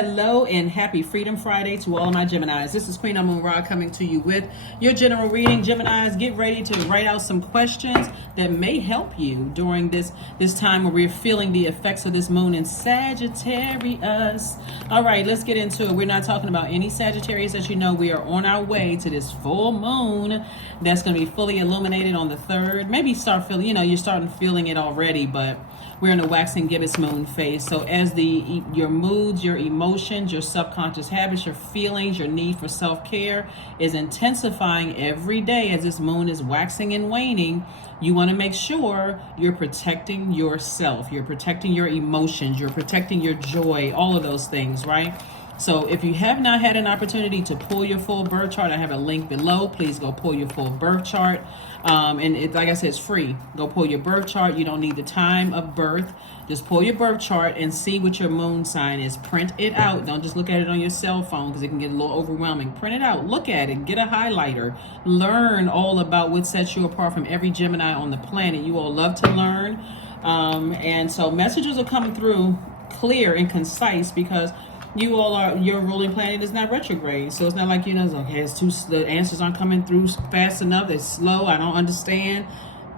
Hello and happy Freedom Friday to all my Geminis. This is Queen Amun Ra coming to you with your general reading. Geminis, get ready to write out some questions that may help you during this time where we're feeling the effects of this moon in Sagittarius. All right, let's get into it. We're not talking about any Sagittarius. As you know, we are on our way to this full moon that's going to be fully illuminated on the 3rd. Maybe start feeling, you're starting feeling it already, but we're in a waxing gibbous moon phase. So as your moods, your emotions, your subconscious habits, your feelings, your need for self-care is intensifying every day as this moon is waxing and waning, you want to make sure you're protecting yourself. You're protecting your emotions. You're protecting your joy, all of those things, right? So if you have not had an opportunity to pull your full birth chart, I have a link below. Please go pull your full birth chart. And like I said, it's free. Go pull your birth chart. You don't need the time of birth. Just pull your birth chart and see what your moon sign is. Print it out. Don't just look at it on your cell phone because it can get a little overwhelming. Print it out. Look at it. Get a highlighter. Learn all about what sets you apart from every Gemini on the planet. You all love to learn. And so messages are coming through clear and concise because your ruling planet is not retrograde. So it's not like, okay, the answers aren't coming through fast enough. It's slow. I don't understand.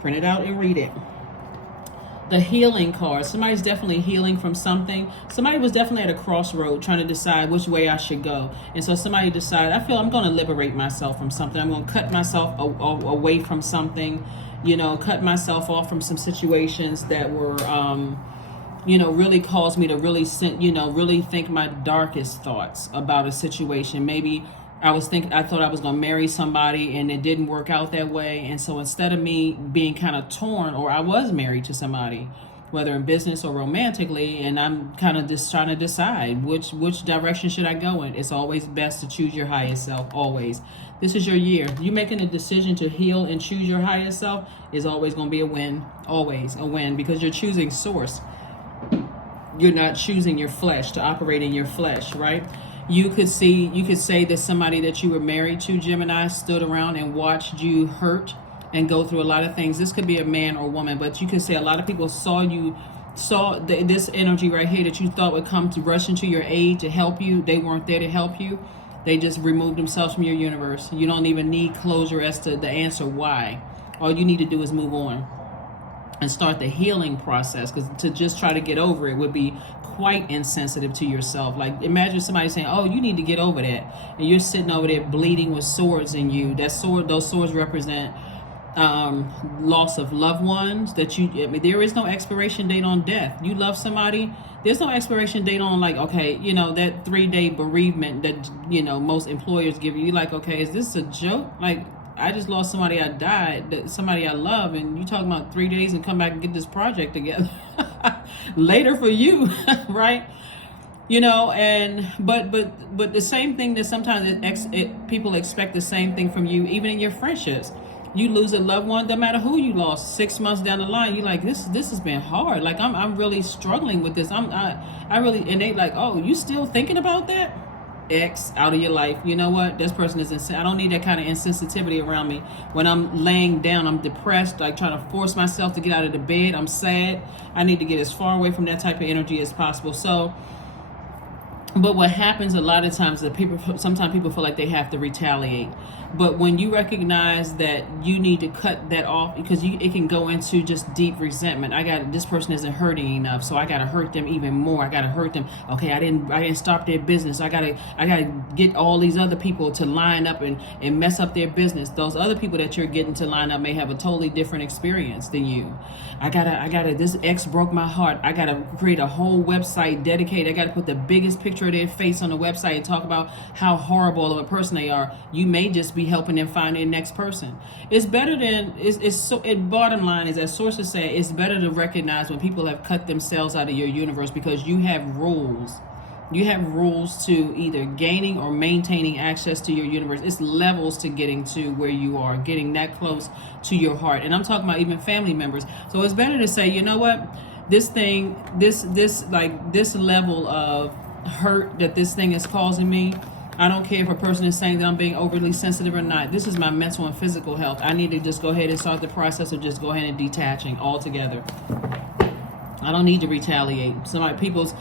Print it out and read it. The healing card. Somebody's definitely healing from something. Somebody was definitely at a crossroad trying to decide which way I should go. And so somebody decided, I feel I'm going to liberate myself from something. I'm going to cut myself away from something, cut myself off from some situations that were, really caused me to really think my darkest thoughts about a situation. Maybe I thought I was going to marry somebody and it didn't work out that way. And so instead of me being kind of torn, or I was married to somebody, whether in business or romantically, and I'm kind of just trying to decide which direction should I go in. It's always best to choose your highest self, always. This is your year. You making a decision to heal and choose your highest self is always going to be a win, always a win, because you're choosing source. You're not choosing your flesh, to operate in your flesh, right? You could say that somebody that you were married to, Gemini, stood around and watched you hurt and go through a lot of things. This could be a man or woman, but you could say a lot of people saw this energy right here that you thought would come to rush into your aid to help you. They weren't there to help you. They just removed themselves from your universe. You don't even need closure as to the answer why. All you need to do is move on and start the healing process, because to just try to get over it would be quite insensitive to yourself. Like, imagine somebody saying, oh, you need to get over that, and you're sitting over there bleeding with swords in you. Those swords represent loss of loved ones. There is no expiration date on death. You love somebody, there's no expiration date on, like, okay, that 3-day bereavement that most employers give you. You're like, okay, is this a joke? Like, I just lost somebody somebody I love, and you talking about 3 days and come back and get this project together later for you, right? But the same thing that sometimes people expect the same thing from you, even in your friendships. You lose a loved one, no matter who you lost, 6 months down the line, you're like, this has been hard. Like, I'm really struggling with this. I really, and they like, oh, you still thinking about that? X out of your life. You know what? This person is insane. I don't need that kind of insensitivity around me. When I'm laying down, I'm depressed, like trying to force myself to get out of the bed. I'm sad. I need to get as far away from that type of energy as possible. So, but what happens a lot of times is sometimes people feel like they have to retaliate. But when you recognize that you need to cut that off, because it can go into just deep resentment. This person isn't hurting enough, so I gotta hurt them even more. I gotta hurt them. Okay, I didn't stop their business. I gotta get all these other people to line up and mess up their business. Those other people that you're getting to line up may have a totally different experience than you. This ex broke my heart. I gotta create a whole website dedicated. I gotta put the biggest picture of their face on the website and talk about how horrible of a person they are. You may just be helping them find their next person. It's better than bottom line is, as sources say, it's better to recognize when people have cut themselves out of your universe, because you have rules. You have rules to either gaining or maintaining access to your universe. It's levels to getting to where you are, getting that close to your heart. And I'm talking about even family members. So it's better to say, you know what, this level of hurt that this thing is causing me, I don't care if a person is saying that I'm being overly sensitive or not. This is my mental and physical health. I need to just go ahead and start the process of just go ahead and detaching altogether. I don't need to retaliate. People's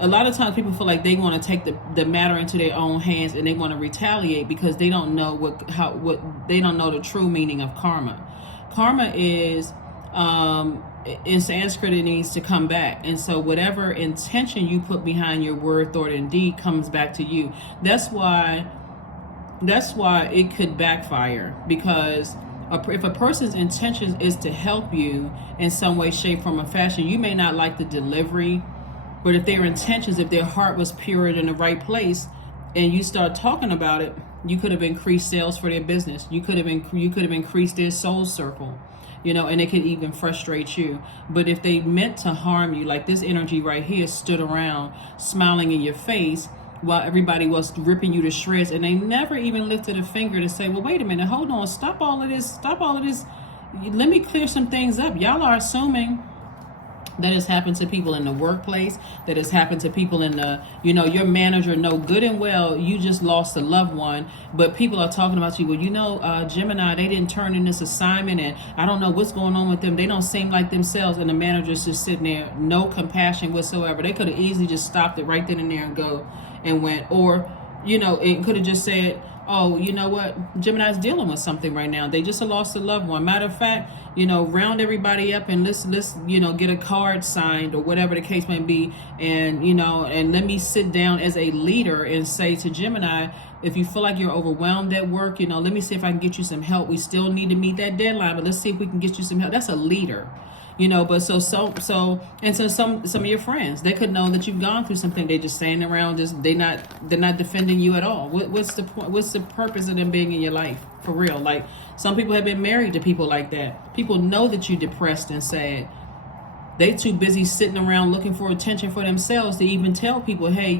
a lot of times people feel like they want to take the matter into their own hands, and they want to retaliate because they don't know they don't know the true meaning of karma. Karma is, in Sanskrit, it needs to come back. And so whatever intention you put behind your word, thought, and deed comes back to you. That's why it could backfire, because if a person's intention is to help you in some way, shape, form, or fashion, you may not like the delivery, but if their intentions, if their heart was pure in the right place, and you start talking about it, you could have increased sales for their business. You could have increased their soul circle, and it could even frustrate you. But if they meant to harm you, like this energy right here stood around smiling in your face while everybody was ripping you to shreds, and they never even lifted a finger to say, well, wait a minute, hold on, stop all of this, let me clear some things up. Y'all are assuming that has happened to people in the workplace, that has happened to people in the, your manager know good and well you just lost a loved one, but people are talking about you, well, Gemini, they didn't turn in this assignment, and I don't know what's going on with them. They don't seem like themselves, and the manager's just sitting there, no compassion whatsoever. They could have easily just stopped it right then and there and go and went, or, it could have just said, oh, you know what, Gemini's dealing with something right now. They just lost a loved one. Matter of fact, round everybody up and let's get a card signed or whatever the case may be. And, and let me sit down as a leader and say to Gemini, if you feel like you're overwhelmed at work, let me see if I can get you some help. We still need to meet that deadline, but let's see if we can get you some help. That's a leader. But so some of your friends, they could know that you've gone through something. They're just standing around, they're not defending you at all. What's the point? What's the purpose of them being in your life for real? Like, some people have been married to people like that. People know that you're depressed and sad. They too busy sitting around looking for attention for themselves to even tell people, hey,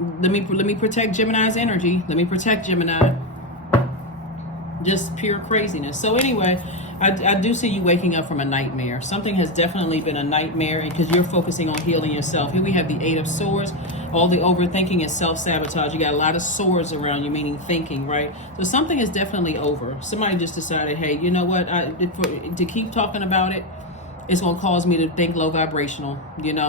let me protect Gemini's energy. Let me protect Gemini. Just pure craziness. So anyway, I do see you waking up from a nightmare. Something has definitely been a nightmare, because you're focusing on healing yourself. Here we have the 8 of Swords. All the overthinking is self-sabotage. You got a lot of swords around you, meaning thinking, right? So something is definitely over. Somebody just decided, hey, you know what? To keep talking about it, it's going to cause me to think low vibrational,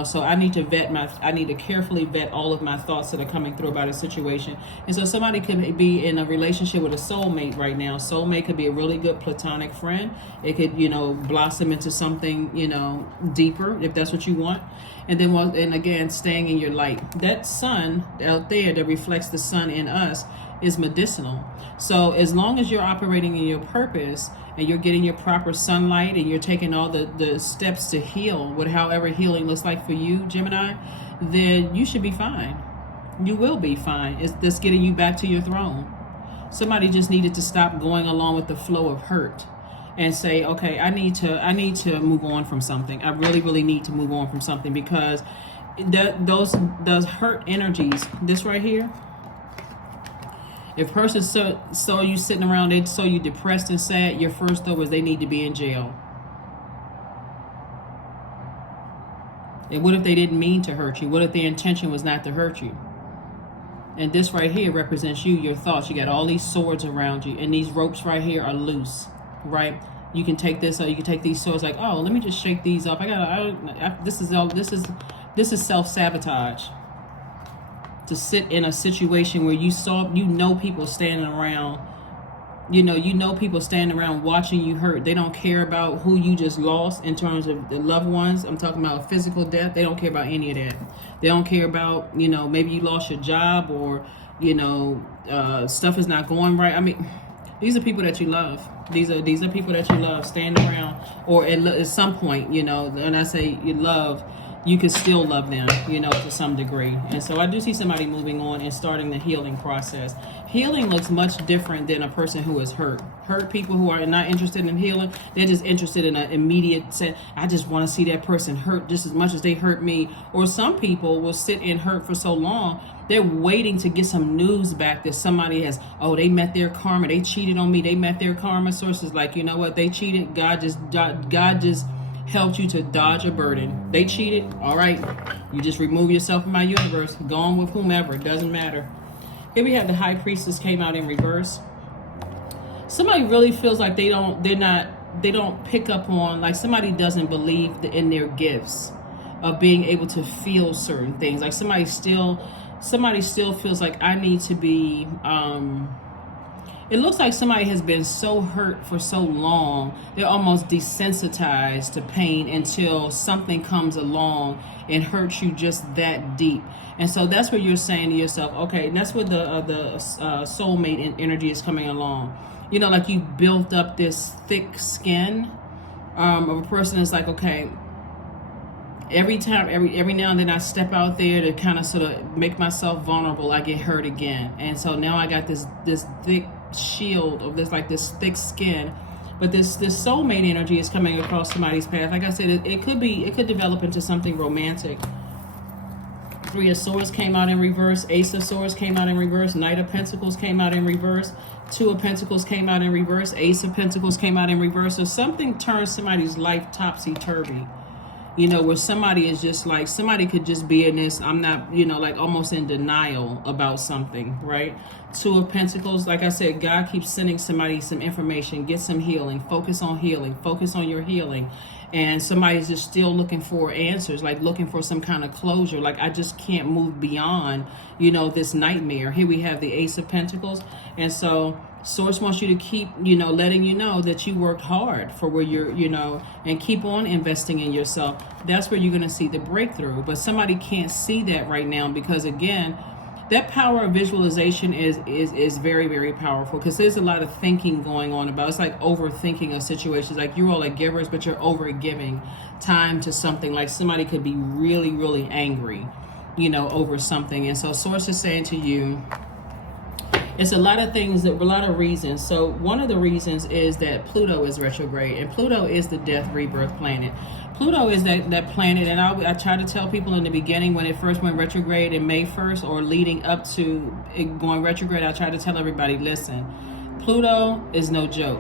so I need to carefully vet all of my thoughts that are coming through about a situation. And so somebody could be in a relationship with a soulmate right now. Soulmate could be a really good platonic friend. It could, blossom into something, deeper, if that's what you want. And then, and again, staying in your light. That sun out there that reflects the sun in us is medicinal. So as long as you're operating in your purpose, and you're getting your proper sunlight, and you're taking all the steps to heal, however healing looks like for you, Gemini, then you should be fine. You will be fine. It's just getting you back to your throne. Somebody just needed to stop going along with the flow of hurt and say, okay, I need to move on from something. I really, really need to move on from something, because those hurt energies, this right here, if person saw you sitting around, they saw you depressed and sad, your first thought was they need to be in jail. And what if they didn't mean to hurt you? What if their intention was not to hurt you? And this right here represents you, your thoughts. You got all these swords around you, and these ropes right here are loose, right? You can take this, or you can take these swords like, oh, let me just shake these off. This is self-sabotage. To sit in a situation where people standing around, people standing around watching you hurt. They don't care about who you just lost in terms of the loved ones. I'm talking about physical death. They don't care about any of that. They don't care about, maybe you lost your job, or, stuff is not going right. I mean, these are people that you love. These are people that you love standing around, or at some point, and I say you love, you can still love them, to some degree. And so I do see somebody moving on and starting the healing process. Healing looks much different than a person who is hurt. Hurt people who are not interested in healing, they're just interested in an immediate set. I just want to see that person hurt just as much as they hurt me. Or some people will sit in hurt for so long, they're waiting to get some news back that somebody has, they met their karma. They cheated on me. They met their karma. Sources like, you know what? They cheated. God just helped you to dodge a burden. They cheated. All right. You just remove yourself from my universe. Go on with whomever. It doesn't matter. Here we have the High Priestess came out in reverse. Somebody really feels like they don't pick up on, like somebody doesn't believe in their gifts. of being able to feel certain things. Like somebody still feels like I need to be, it looks like somebody has been so hurt for so long, they're almost desensitized to pain until something comes along and hurts you just that deep. And so that's what you're saying to yourself, okay, and that's where the soulmate energy is coming along. You know, like you built up this thick skin of a person that's like, okay, every time, every now and then I step out there to kind of sort of make myself vulnerable, I get hurt again. And so now I got this thick shield of this thick skin, but this soulmate energy is coming across somebody's path. Like I said, it could develop into something romantic. Three of Swords came out in reverse, Ace of Swords came out in reverse, Knight of Pentacles came out in reverse, Two of Pentacles came out in reverse, Ace of Pentacles came out in reverse. So something turns somebody's life topsy-turvy. You know, where somebody is just like, somebody could just be in this, I'm not, you know, like almost in denial about something, right? Two of Pentacles, like I said, God keeps sending somebody some information, get some healing, focus on your healing. And somebody's just still looking for answers, like looking for some kind of closure. Like, I just can't move beyond, you know, this nightmare. Here we have the Ace of Pentacles. And so Source wants you to keep, you know, letting you know that you worked hard for where you're, you know, and keep on investing in yourself. That's where you're going to see the breakthrough. But somebody can't see that right now because, again, that power of visualization is very, very powerful, because there's a lot of thinking going on about, it's like overthinking of situations. Like, you're all like givers, but you're over giving time to something. Like somebody could be really, really angry, you know, over something. And so Source is saying to you, it's a lot of things, a lot of reasons. So one of the reasons is that Pluto is retrograde, and Pluto is the death rebirth planet. Pluto is that planet, and I try to tell people in the beginning when it first went retrograde in May 1st, or leading up to it going retrograde, I try to tell everybody, listen, Pluto is no joke.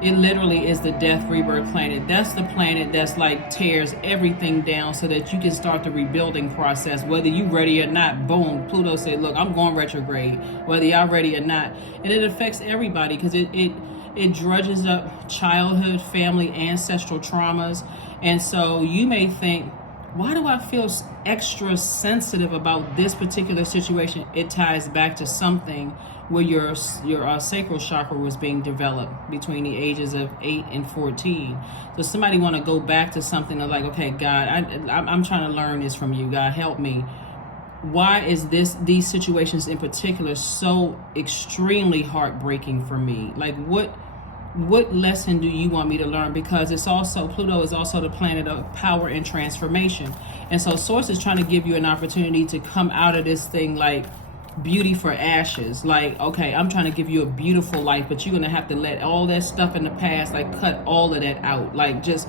It literally is the death rebirth planet. That's the planet that's like tears everything down so that you can start the rebuilding process. Whether you ready or not, boom, Pluto said, look, I'm going retrograde, whether y'all ready or not. And it affects everybody because it drudges up childhood, family, ancestral traumas. And so you may think, why do I feel extra sensitive about this particular situation? It ties back to something where your sacral chakra was being developed between the ages of 8 and 14. So somebody want to go back to something of like, okay, God, I'm trying to learn this from you. God, help me. Why is these situations in particular so extremely heartbreaking for me? Like, what lesson do you want me to learn? Because it's also, Pluto is also the planet of power and transformation. And so Source is trying to give you an opportunity to come out of this thing like beauty for ashes. Like, okay, I'm trying to give you a beautiful life, but you're going to have to let all that stuff in the past, like cut all of that out. Like, just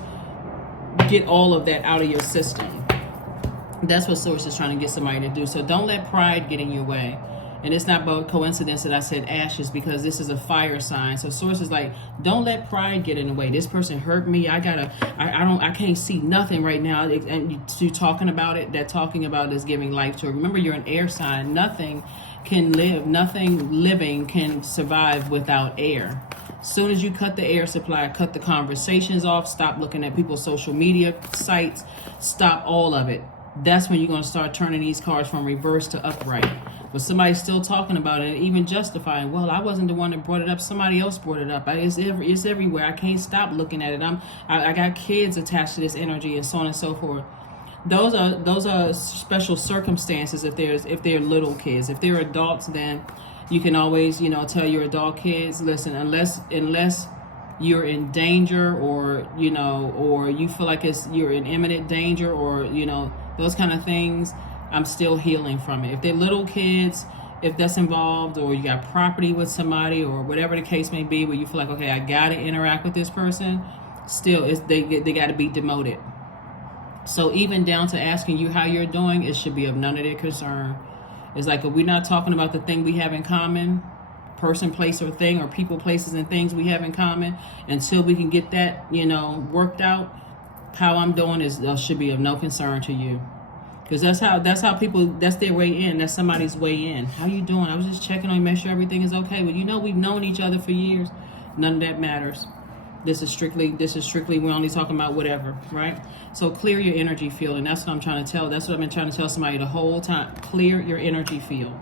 get all of that out of your system. That's what Source is trying to get somebody to do. So don't let pride get in your way. And it's not by coincidence that I said ashes, because this is a fire sign. So Source is like, don't let pride get in the way. This person hurt me. I can't see nothing right now. And you talking about it, that talking about is giving life to it. Remember, you're an air sign. Nothing can live. Nothing living can survive without air. As soon as you cut the air supply, cut the conversations off, stop looking at people's social media sites, stop all of it. That's when you're going to start turning these cards from reverse to upright. But somebody's still talking about it and even justifying, well, I wasn't the one that brought it up. Somebody else brought it up. It's everywhere. I can't stop looking at it. I got kids attached to this energy, and so on and so forth. Those are special circumstances if they're little kids. If they're adults, then you can always, you know, tell your adult kids, listen, unless you're in danger, or, you know, or you feel like you're in imminent danger, or, you know, those kind of things, I'm still healing from it. If they're little kids, if that's involved, or you got property with somebody, or whatever the case may be, where you feel like, okay, I got to interact with this person, still, they got to be demoted. So even down to asking you how you're doing, it should be of none of their concern. It's like, if we're not talking about the thing we have in common, person, place, or thing, or people, places, and things we have in common, until we can get that, you know, worked out, how I'm doing should be of no concern to you. Because that's how people, that's their way in. That's somebody's way in. How you doing? I was just checking on you, make sure everything is okay. Well, you know, we've known each other for years. None of that matters. This is strictly, we're only talking about whatever, right? So clear your energy field, and that's what I'm trying to tell. That's what I've been trying to tell somebody the whole time. Clear your energy field.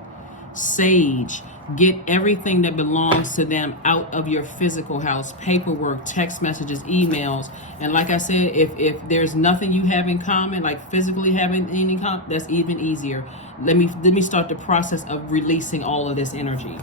Sage, get everything that belongs to them out of your physical house. Paperwork, text messages, emails. And like I said, if there's nothing you have in common, like physically having any common, that's even easier. Let me start the process of releasing all of this energy.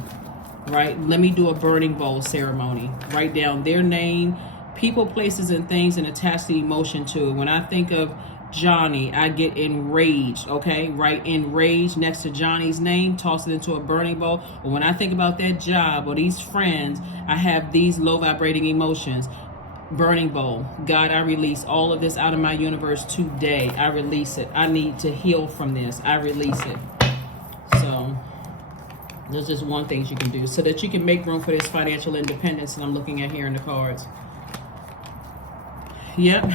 Right? Let me do a burning bowl ceremony. Write down their name, people, places, and things, and attach the emotion to it. When I think of Johnny, I get enraged, okay? Write enraged next to Johnny's name, toss it into a burning bowl. Or when I think about that job or these friends, I have these low vibrating emotions. Burning bowl. God, I release all of this out of my universe today. I release it. I need to heal from this. I release it. So there's just one thing you can do so that you can make room for this financial independence that I'm looking at here in the cards. Yep.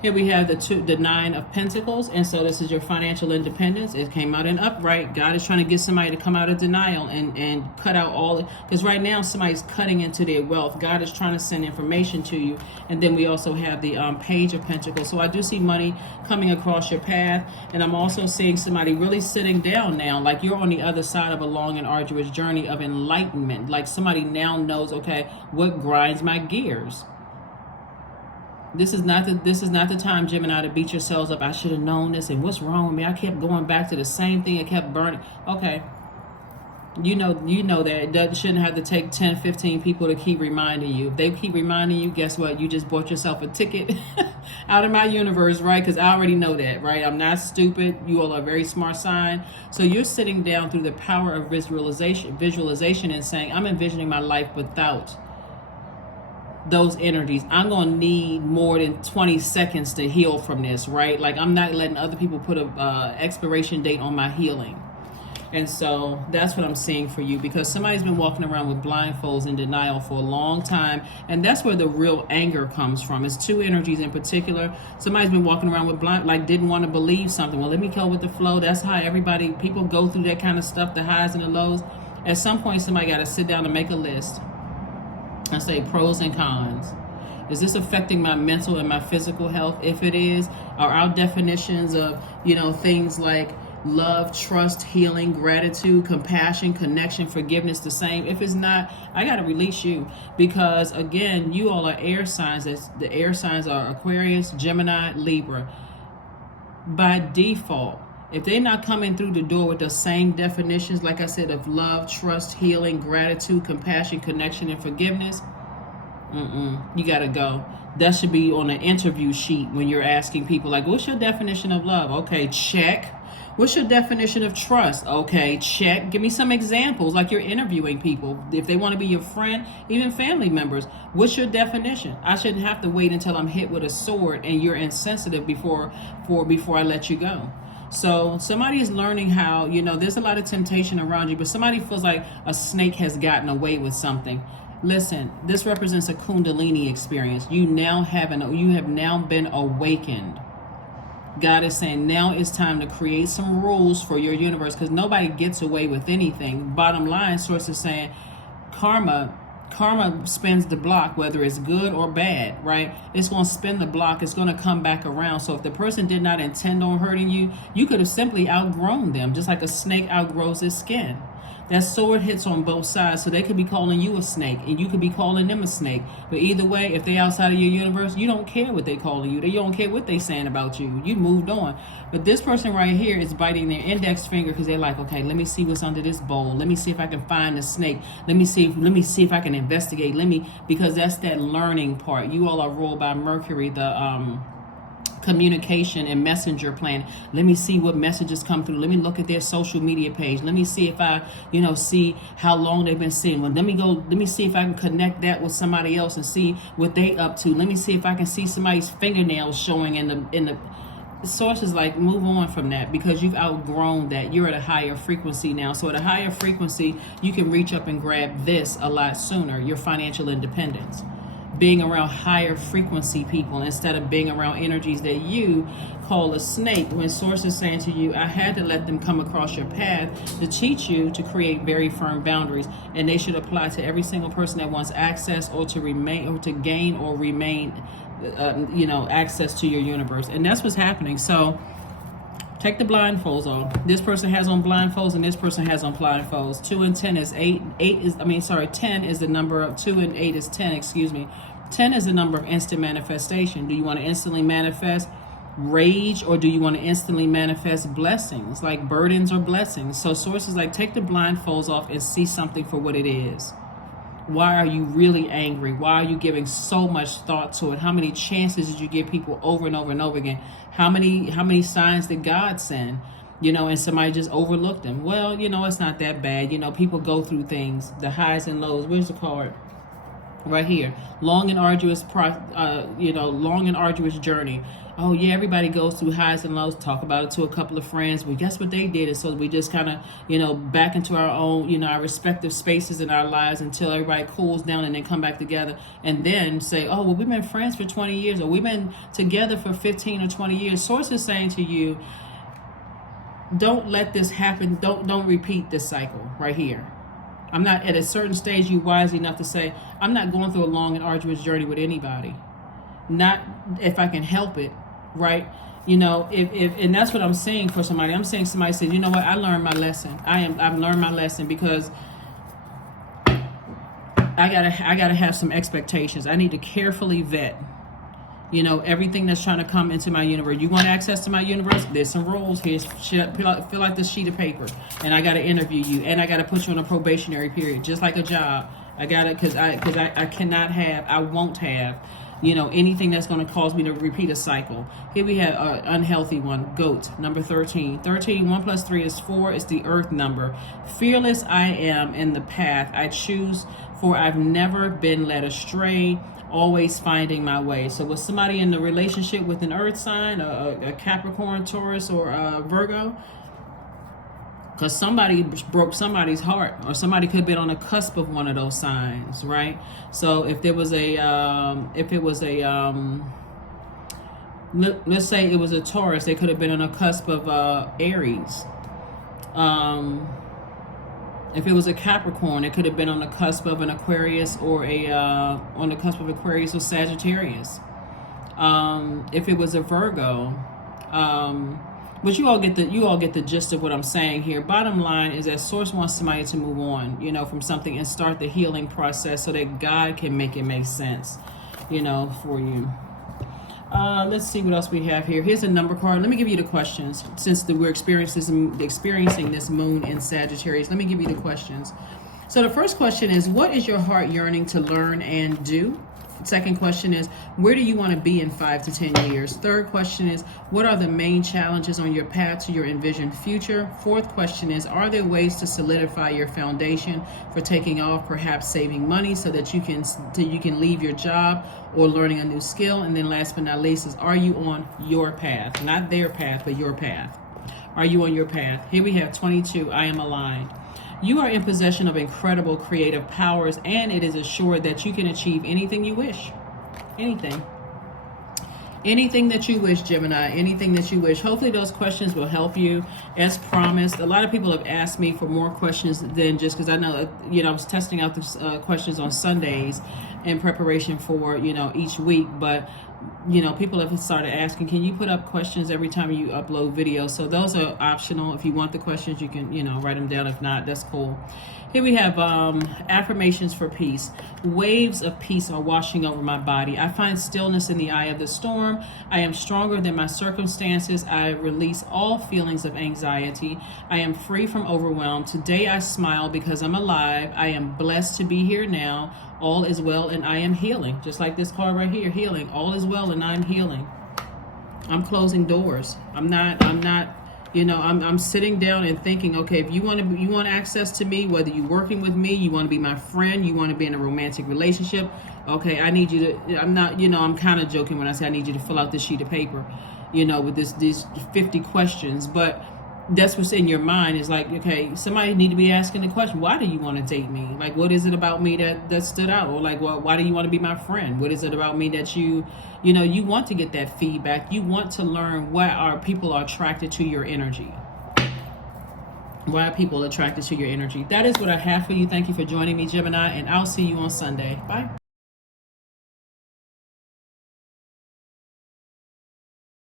Here we have the Nine of Pentacles, and so this is your financial independence. It came out in upright. God is trying to get somebody to come out of denial and cut out all, because right now somebody's cutting into their wealth. God is trying to send information to you. And then we also have the Page of Pentacles. So I do see money coming across your path, and I'm also seeing somebody really sitting down now, like you're on the other side of a long and arduous journey of enlightenment. Like somebody now knows, okay, what grinds my gears. This is not the time, Gemini, to beat yourselves up. I should have known this, and what's wrong with me? I kept going back to the same thing. It kept burning. Okay. You know that shouldn't have to take 10, 15 people to keep reminding you. If they keep reminding you, guess what? You just bought yourself a ticket out of my universe, right? Because I already know that, right? I'm not stupid. You all are a very smart sign. So you're sitting down through the power of visualization and saying, I'm envisioning my life without those energies. I'm going to need more than 20 seconds to heal from this, right? Like I'm not letting other people put a expiration date on my healing. And so that's what I'm seeing for you, because somebody's been walking around with blindfolds in denial for a long time. And that's where the real anger comes from. It's two energies in particular. Somebody's been walking around with didn't want to believe something. Well, let me go with the flow. That's how people go through that kind of stuff, the highs and the lows. At some point, somebody got to sit down and make a list. I say pros and cons. Is this affecting my mental and my physical health? If it is, are our definitions of, things like love, trust, healing, gratitude, compassion, connection, forgiveness the same? If it's not, I got to release you, because again, you all are air signs. The air signs are Aquarius, Gemini, Libra. By default, if they're not coming through the door with the same definitions, like I said, of love, trust, healing, gratitude, compassion, connection, and forgiveness, you got to go. That should be on an interview sheet when you're asking people, like, what's your definition of love? Okay, check. What's your definition of trust? Okay, check. Give me some examples, like you're interviewing people. If they want to be your friend, even family members, what's your definition? I shouldn't have to wait until I'm hit with a sword and you're insensitive before I let you go. So somebody is learning how, there's a lot of temptation around you, but somebody feels like a snake has gotten away with something. Listen, this represents a Kundalini experience. You have now been awakened. God is saying now it's time to create some rules for your universe, because nobody gets away with anything. Bottom line, source is saying karma spins the block, whether it's good or bad, right? It's going to spin the block. It's going to come back around. So if the person did not intend on hurting you, you could have simply outgrown them, just like a snake outgrows its skin. That sword hits on both sides, so they could be calling you a snake, and you could be calling them a snake. But either way, if they're outside of your universe, you don't care what they're calling you. You don't care what they're saying about you. You moved on. But this person right here is biting their index finger because they're like, okay, let me see what's under this bowl. Let me see if I can find the snake. Let me see if I can investigate. Because that's that learning part. You all are ruled by Mercury, the communication and messenger plan. Let me see what messages come through. Let me look at their social media page. Let me see if I, see how long they've been seeing. Well, let me see if I can connect that with somebody else and see what they up to. Let me see if I can see somebody's fingernails showing in the sources. Like, move on from that, because you've outgrown that. You're at a higher frequency now. So at a higher frequency, you can reach up and grab this a lot sooner, your financial independence. Being around higher frequency people instead of being around energies that you call a snake when source is saying to you, I had to let them come across your path to teach you to create very firm boundaries, and they should apply to every single person that wants access or to remain or to gain or remain access to your universe. And that's what's happening. So take the blindfolds off. This person has on blindfolds and this person has on blindfolds. 2 and 10 is 8. 10 is the number of 2 and 8 is 10, excuse me. 10 is the number of instant manifestation. Do you want to instantly manifest rage, or do you want to instantly manifest blessings, like burdens or blessings? So sources like, take the blindfolds off and see something for what it is. Why are you really angry? Why are you giving so much thought to it? How many chances did you give people over and over and over again? How many signs did God send? And somebody just overlooked them. Well, it's not that bad. People go through things, the highs and lows. Where's the card? Right here. Long and arduous journey. Oh yeah, everybody goes through highs and lows. Talk about it to a couple of friends. Well, guess what they did? And so we just kind of, back into our own, our respective spaces in our lives until everybody cools down and then come back together and then say, oh, well, we've been friends for 20 years or we've been together for 15 or 20 years. Source is saying to you, don't let this happen. Don't repeat this cycle right here. I'm not at a certain stage. You wise enough to say, I'm not going through a long and arduous journey with anybody. Not if I can help it. Right? If and that's what I'm saying for somebody. I'm saying somebody said, you know what, I learned my lesson. I've learned my lesson because I gotta have some expectations. I need to carefully vet, everything that's trying to come into my universe. You want access to my universe? There's some rules here. Fill out this sheet of paper, and I gotta interview you, and I gotta put you on a probationary period, just like a job. I gotta, because I cannot have, I won't have, anything that's going to cause me to repeat a cycle. Here we have an unhealthy one, goat, number 13. 13, 1 plus 3 is 4. It's the earth number. Fearless I am in the path I choose, for I've never been led astray, always finding my way. So was somebody in the relationship with an earth sign, a Capricorn, Taurus, or a Virgo? Because somebody broke somebody's heart, or somebody could have been on the cusp of one of those signs, right? So if there was let's say it was a Taurus, they could have been on the cusp of Aries. If it was a Capricorn, it could have been on the cusp of an Aquarius, or on the cusp of Aquarius or Sagittarius. If it was a Virgo, but you all get the gist of what I'm saying here. Bottom line is that source wants somebody to move on, from something and start the healing process so that God can make it make sense, for you. Let's see what else we have here. Here's a number card. Let me give you the questions since we're experiencing this moon in Sagittarius. Let me give you the questions. So the first question is, what is your heart yearning to learn and do? Second question is, where do you want to be in 5 to 10 years? Third question is, what are the main challenges on your path to your envisioned future? Fourth question is, are there ways to solidify your foundation for taking off, perhaps saving money so that you can leave your job or learning a new skill? And then last but not least is, are you on your path? Not their path, but your path. Are you on your path? Here we have 22, I am aligned. You are in possession of incredible creative powers, and it is assured that you can achieve anything you wish. Anything. Anything that you wish, Gemini. Anything that you wish. Hopefully those questions will help you. As promised, a lot of people have asked me for more questions than just because I know, I was testing out the questions on Sundays in preparation for, each week. But, people have started asking, can you put up questions every time you upload videos? So those are optional. If you want the questions, you can, write them down. If not, that's cool. Here we have affirmations for peace. Waves of peace are washing over my body. I find stillness in the eye of the storm. I am stronger than my circumstances. I release all feelings of anxiety. I am free from overwhelm. Today I smile because I'm alive. I am blessed to be here now. All is well and I am healing. Just like this card right here, healing. All is well and I'm healing. I'm closing doors. I'm sitting down and thinking, okay, if you want access to me, whether you're working with me, you want to be my friend, you want to be in a romantic relationship, okay, I need you to, I'm kind of joking when I say I need you to fill out this sheet of paper, with these 50 questions, but that's what's in your mind is like, okay, somebody need to be asking the question, why do you want to date me? Like, what is it about me that stood out? Or like, well, why do you want to be my friend? What is it about me that you want to get that feedback? You want to learn why people are attracted to your energy. Why are people attracted to your energy? That is what I have for you. Thank you for joining me, Gemini, and I'll see you on Sunday. Bye.